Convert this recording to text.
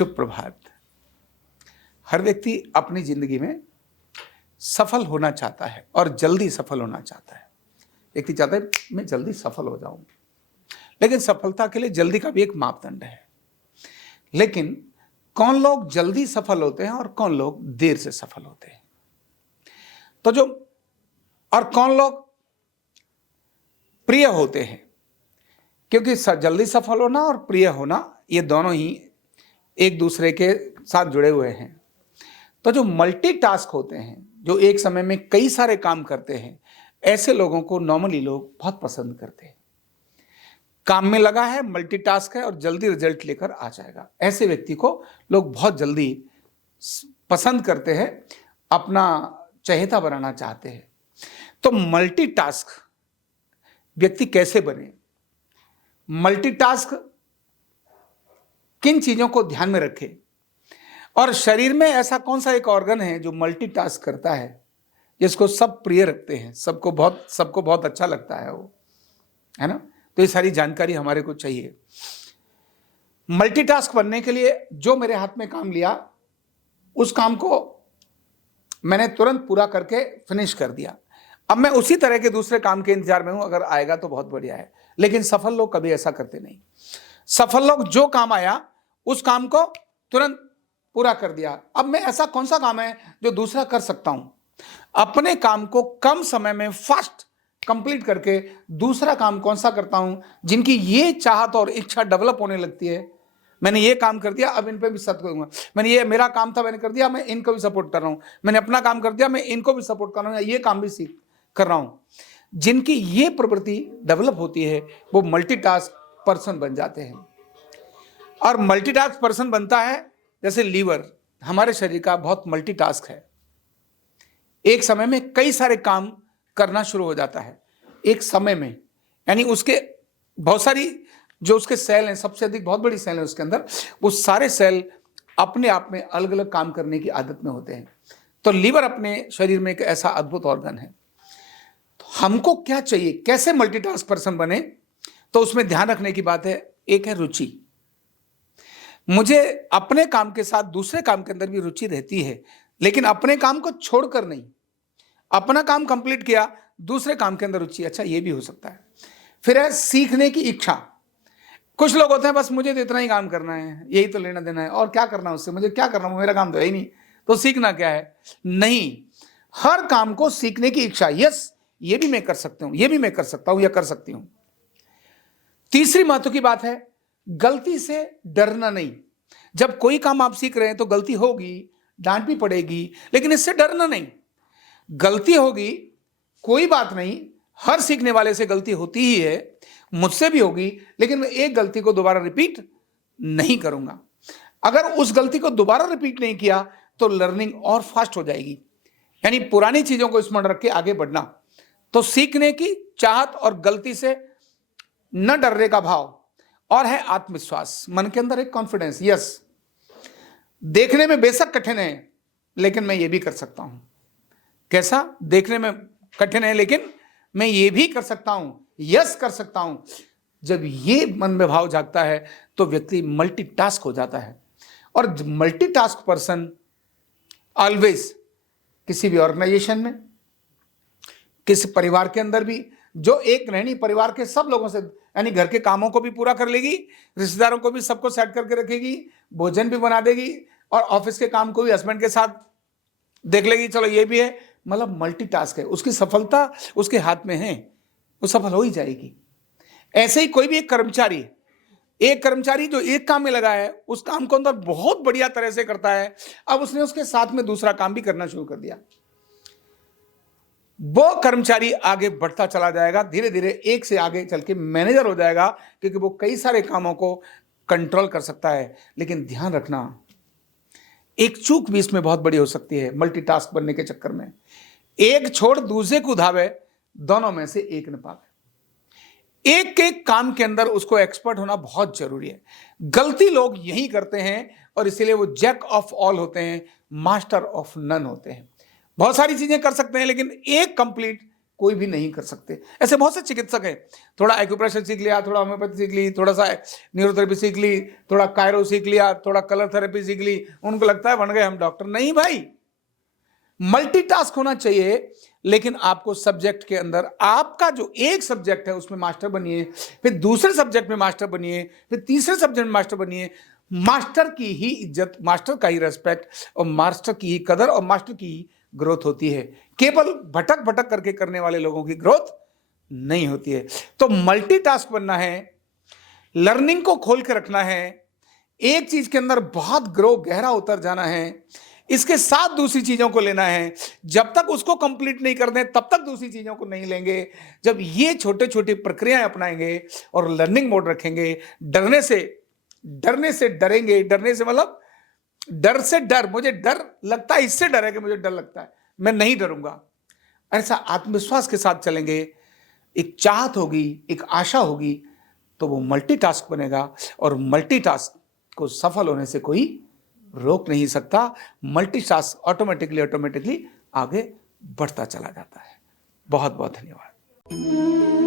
शुभ प्रभात। हर व्यक्ति अपनी जिंदगी में सफल होना चाहता है और जल्दी सफल होना चाहता है। व्यक्ति चाहता है मैं जल्दी सफल हो जाऊं, लेकिन सफलता के लिए जल्दी का भी एक मापदंड है। लेकिन कौन लोग जल्दी सफल होते हैं और कौन लोग देर से सफल होते हैं, तो जो और कौन लोग प्रिय होते हैं, क्योंकि जल्दी सफल होना और प्रिय होना ये दोनों ही एक दूसरे के साथ जुड़े हुए हैं। तो जो मल्टीटास्क होते हैं, जो एक समय में कई सारे काम करते हैं, ऐसे लोगों को नॉर्मली लोग बहुत पसंद करते हैं। काम में लगा है, मल्टीटास्क है और जल्दी रिजल्ट लेकर आ जाएगा, ऐसे व्यक्ति को लोग बहुत जल्दी पसंद करते हैं, अपना चहेता बनाना चाहते हैं। तो मल्टीटास्क व्यक्ति कैसे बने, मल्टीटास्क किन चीजों को ध्यान में रखे, और शरीर में ऐसा कौन सा एक ऑर्गन है जो मल्टीटास्क करता है, जिसको सब प्रिय रखते हैं, सबको बहुत अच्छा लगता है वो, है ना। तो ये सारी जानकारी हमारे को चाहिए। मल्टीटास्क बनने के लिए जो मेरे हाथ में काम लिया, उस काम को मैंने तुरंत पूरा करके फिनिश कर दिया। अब मैं उसी तरह के दूसरे काम के इंतजार में हूं, अगर आएगा तो बहुत बढ़िया है। लेकिन सफल लोग कभी ऐसा करते नहीं। सफल लोग जो काम आया उस काम को तुरंत पूरा कर दिया। अब मैं ऐसा कौन सा काम है जो दूसरा कर सकता हूं, अपने काम को कम समय में फास्ट कंप्लीट करके दूसरा काम कौन सा करता हूं, जिनकी ये चाहत और इच्छा डेवलप होने लगती है। मैंने ये काम कर दिया, अब इन पे भी सपोर्ट करूंगा। मैंने ये मेरा काम था, मैंने कर दिया, मैं इनको भी सपोर्ट कर रहा हूं। मैंने अपना काम कर दिया, मैं इनको भी सपोर्ट कर रहा हूं, ये काम भी सीख कर रहा हूं। जिनकी ये प्रवृत्ति डेवलप होती है वो मल्टीटास्क पर्सन बन जाते हैं। और मल्टीटास्क पर्सन बनता है जैसे लीवर हमारे शरीर का बहुत मल्टीटास्क है। एक समय में कई सारे काम करना शुरू हो जाता है एक समय में, यानी उसके बहुत सारी जो उसके सेल हैं, सबसे अधिक बहुत बड़ी सेल है उसके अंदर, वो सारे सेल अपने आप में अलग अलग काम करने की आदत में होते हैं। तो लीवर अपने शरीर में एक ऐसा अद्भुत ऑर्गन है। तो हमको क्या चाहिए, कैसे मल्टीटास्क पर्सन बने, तो उसमें ध्यान रखने की बात है, एक है रुचि। मुझे अपने काम के साथ दूसरे काम के अंदर भी रुचि रहती है, लेकिन अपने काम को छोड़कर नहीं। अपना काम कंप्लीट किया, दूसरे काम के अंदर रुचि, अच्छा ये भी हो सकता है। फिर है सीखने की इच्छा। कुछ लोग होते हैं बस मुझे तो इतना ही काम करना है, यही तो लेना देना है, और क्या करना उससे, मुझे क्या करना, मेरा काम तो है ही नहीं, तो सीखना क्या है। नहीं, हर काम को सीखने की इच्छा, यस ये भी मैं कर सकता हूं, ये भी मैं कर सकता हूं या कर सकती हूं। तीसरी महत्व की बात है, गलती से डरना नहीं। जब कोई काम आप सीख रहे हैं तो गलती होगी, डांट भी पड़ेगी, लेकिन इससे डरना नहीं। गलती होगी, कोई बात नहीं, हर सीखने वाले से गलती होती ही है, मुझसे भी होगी, लेकिन मैं एक गलती को दोबारा रिपीट नहीं करूंगा। अगर उस गलती को दोबारा रिपीट नहीं किया तो लर्निंग और फास्ट हो जाएगी, यानी पुरानी चीजों को स्मरण रख के आगे बढ़ना। तो सीखने की चाहत और गलती से न डरने का भाव, और है आत्मविश्वास, मन के अंदर एक कॉन्फिडेंस, यस देखने में बेशक कठिन है लेकिन मैं ये भी कर सकता हूं। कैसा, देखने में कठिन है लेकिन मैं ये भी कर सकता हूं, यस कर सकता हूं। जब ये मन में भाव जागता है तो व्यक्ति मल्टीटास्क हो जाता है। और मल्टीटास्क पर्सन ऑलवेज किसी भी ऑर्गेनाइजेशन में, किसी परिवार के अंदर भी, जो एक गृहिणी परिवार के सब लोगों से, यानी घर के कामों को भी पूरा कर लेगी, रिश्तेदारों को भी सबको सेट करके रखेगी, भोजन भी बना देगी, और ऑफिस के काम को भी हस्बैंड के साथ देख लेगी, चलो ये भी है, मतलब मल्टीटास्क है। उसकी सफलता उसके हाथ में है, वो सफल हो ही जाएगी। ऐसे ही कोई भी एक कर्मचारी जो एक काम में लगा है, उस काम को अंदर बहुत बढ़िया तरह से करता है, अब उसने उसके साथ में दूसरा काम भी करना शुरू कर दिया, वो कर्मचारी आगे बढ़ता चला जाएगा, धीरे धीरे एक से आगे चल के मैनेजर हो जाएगा, क्योंकि वो कई सारे कामों को कंट्रोल कर सकता है। लेकिन ध्यान रखना, एक चूक भी इसमें बहुत बड़ी हो सकती है मल्टीटास्क बनने के चक्कर में। एक छोड़ दूसरे को धावे, दोनों में से एक न पावे। एक एक काम के अंदर उसको एक्सपर्ट होना बहुत जरूरी है। गलती लोग यही करते हैं और इसीलिए वो जैक ऑफ ऑल होते हैं, मास्टर ऑफ नन होते हैं। बहुत सारी चीजें कर सकते हैं लेकिन एक कंप्लीट कोई भी नहीं कर सकते। ऐसे बहुत से चिकित्सक हैं, थोड़ा एक्यूप्रेशर सीख लिया, थोड़ा होम्योपैथी सीख ली, थोड़ा सा न्यूरोथेरेपी सीख ली, थोड़ा कायरो सीख लिया, थोड़ा कलर थेरेपी सीख ली, उनको लगता है बन गए हम डॉक्टर। नहीं भाई, मल्टीटास्क होना चाहिए, लेकिन आपको सब्जेक्ट के अंदर आपका जो एक सब्जेक्ट है उसमें मास्टर बनिए, फिर दूसरे सब्जेक्ट में मास्टर बनिए, फिर तीसरे सब्जेक्ट में मास्टर बनिए। मास्टर की ही इज्जत, मास्टर का ही रेस्पेक्ट और मास्टर की ही कदर और मास्टर की ही ग्रोथ होती है। केवल भटक भटक करके करने वाले लोगों की ग्रोथ नहीं होती है। तो मल्टीटास्क बनना है, लर्निंग को खोल के रखना है, एक चीज के अंदर बहुत गहरा उतर जाना है, इसके साथ दूसरी चीजों को लेना है। जब तक उसको कंप्लीट नहीं कर दें तब तक दूसरी चीजों को नहीं लेंगे। जब ये छोटे छोटे प्रक्रियाएं अपनाएंगे और लर्निंग मोड रखेंगे, डरने से डरेंगे, डरने से मतलब डर से डर, मुझे डर लगता है, इससे डर है कि मुझे डर लगता है, मैं नहीं डरूंगा, ऐसा आत्मविश्वास के साथ चलेंगे, एक चाहत होगी, एक आशा होगी, तो वो मल्टीटास्क बनेगा। और मल्टीटास्क को सफल होने से कोई रोक नहीं सकता। मल्टीटास्क ऑटोमेटिकली आगे बढ़ता चला जाता है। बहुत बहुत धन्यवाद।